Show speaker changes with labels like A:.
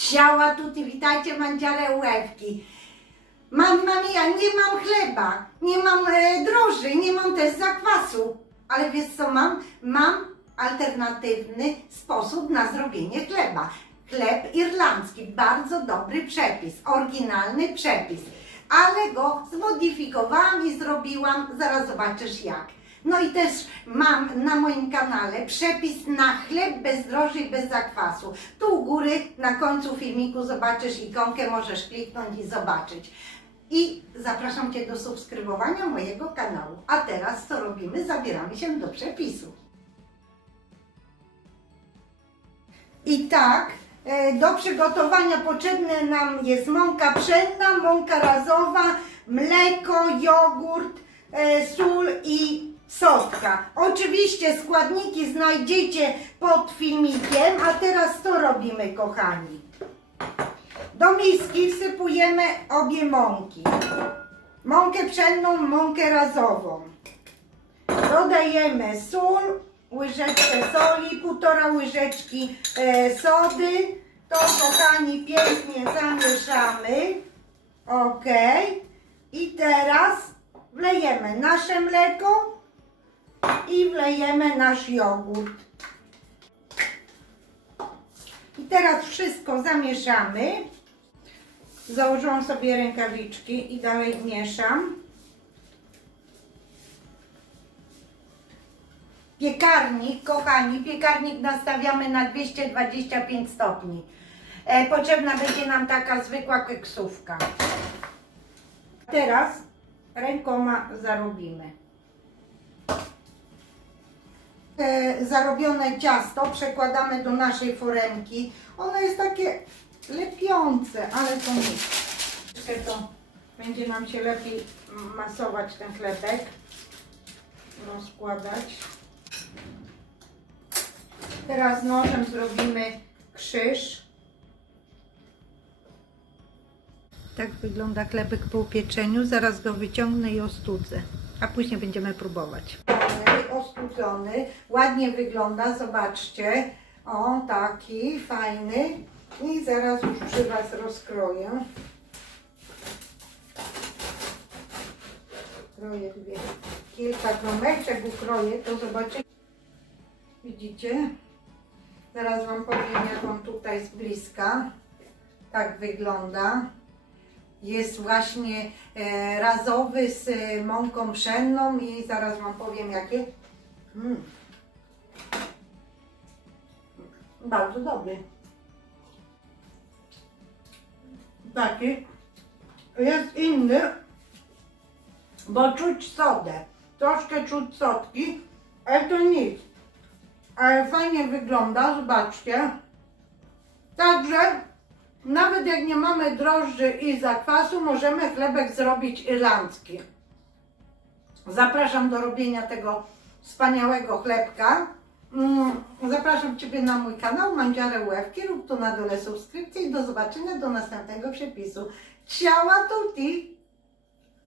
A: Ciała tutti, witajcie Mandziare Łewki. Mam, mam, ja nie mam chleba, nie mam e, droży, nie mam też zakwasu. Ale wiesz co mam? Mam alternatywny sposób na zrobienie chleba. Chleb irlandzki, bardzo dobry przepis, oryginalny przepis. Ale go zmodyfikowałam i zrobiłam, zaraz zobaczysz jak. No i też mam na moim kanale przepis na chleb bez droży i bez zakwasu. Tu u góry na końcu filmiku zobaczysz ikonkę, możesz kliknąć i zobaczyć. I zapraszam Cię do subskrybowania mojego kanału. A teraz co robimy? Zabieramy się do przepisu. I tak, e, do przygotowania potrzebne nam jest mąka pszenna, mąka razowa, mleko, jogurt, e, sól i sotka. Oczywiście składniki znajdziecie pod filmikiem, a teraz co robimy kochani? Do miski wsypujemy obie mąki. Mąkę pszenną, mąkę razową. Dodajemy sól, łyżeczkę soli, półtora łyżeczki e, sody. To kochani pięknie zamieszamy. Ok. I teraz wlejemy nasze mleko i wlejemy nasz jogurt. I teraz wszystko zamieszamy. Założyłam sobie rękawiczki i dalej mieszam. Piekarnik, kochani, piekarnik nastawiamy na 225 stopni. E, potrzebna będzie nam taka zwykła keksówka. Teraz rękoma zarobimy. E, zarobione ciasto przekładamy do naszej foremki. Ono jest takie lepiące, ale to nic. Troszkę to będzie nam się lepiej masować ten chlebek. Rozkładać. Teraz nożem zrobimy krzyż. Tak wygląda chlebek po upieczeniu. Zaraz go wyciągnę i ostudzę, a później będziemy próbować. Ostudzony, ładnie wygląda, zobaczcie. O, taki fajny. I zaraz już przy Was rozkroję. Kroję dwie. Kilka kromeczek ukroję, to zobaczycie. Widzicie? Zaraz Wam powiem, jak on tutaj z bliska. Tak wygląda. Jest właśnie e, razowy z mąką pszenną i zaraz Wam powiem, jakie. Mm. Bardzo dobry. Taki jest inny, bo czuć sodę. Troszkę czuć sodki, ale to nic. Ale fajnie wygląda, zobaczcie. Także nawet jak nie mamy drożdży i zakwasu, możemy chlebek zrobić irlandzki. Zapraszam do robienia tego wspaniałego chlebka. Mm, Zapraszam Ciebie na mój kanał Mandziare Łewki. Rób tu na dole subskrypcję i do zobaczenia do następnego przepisu. Ciała tutti!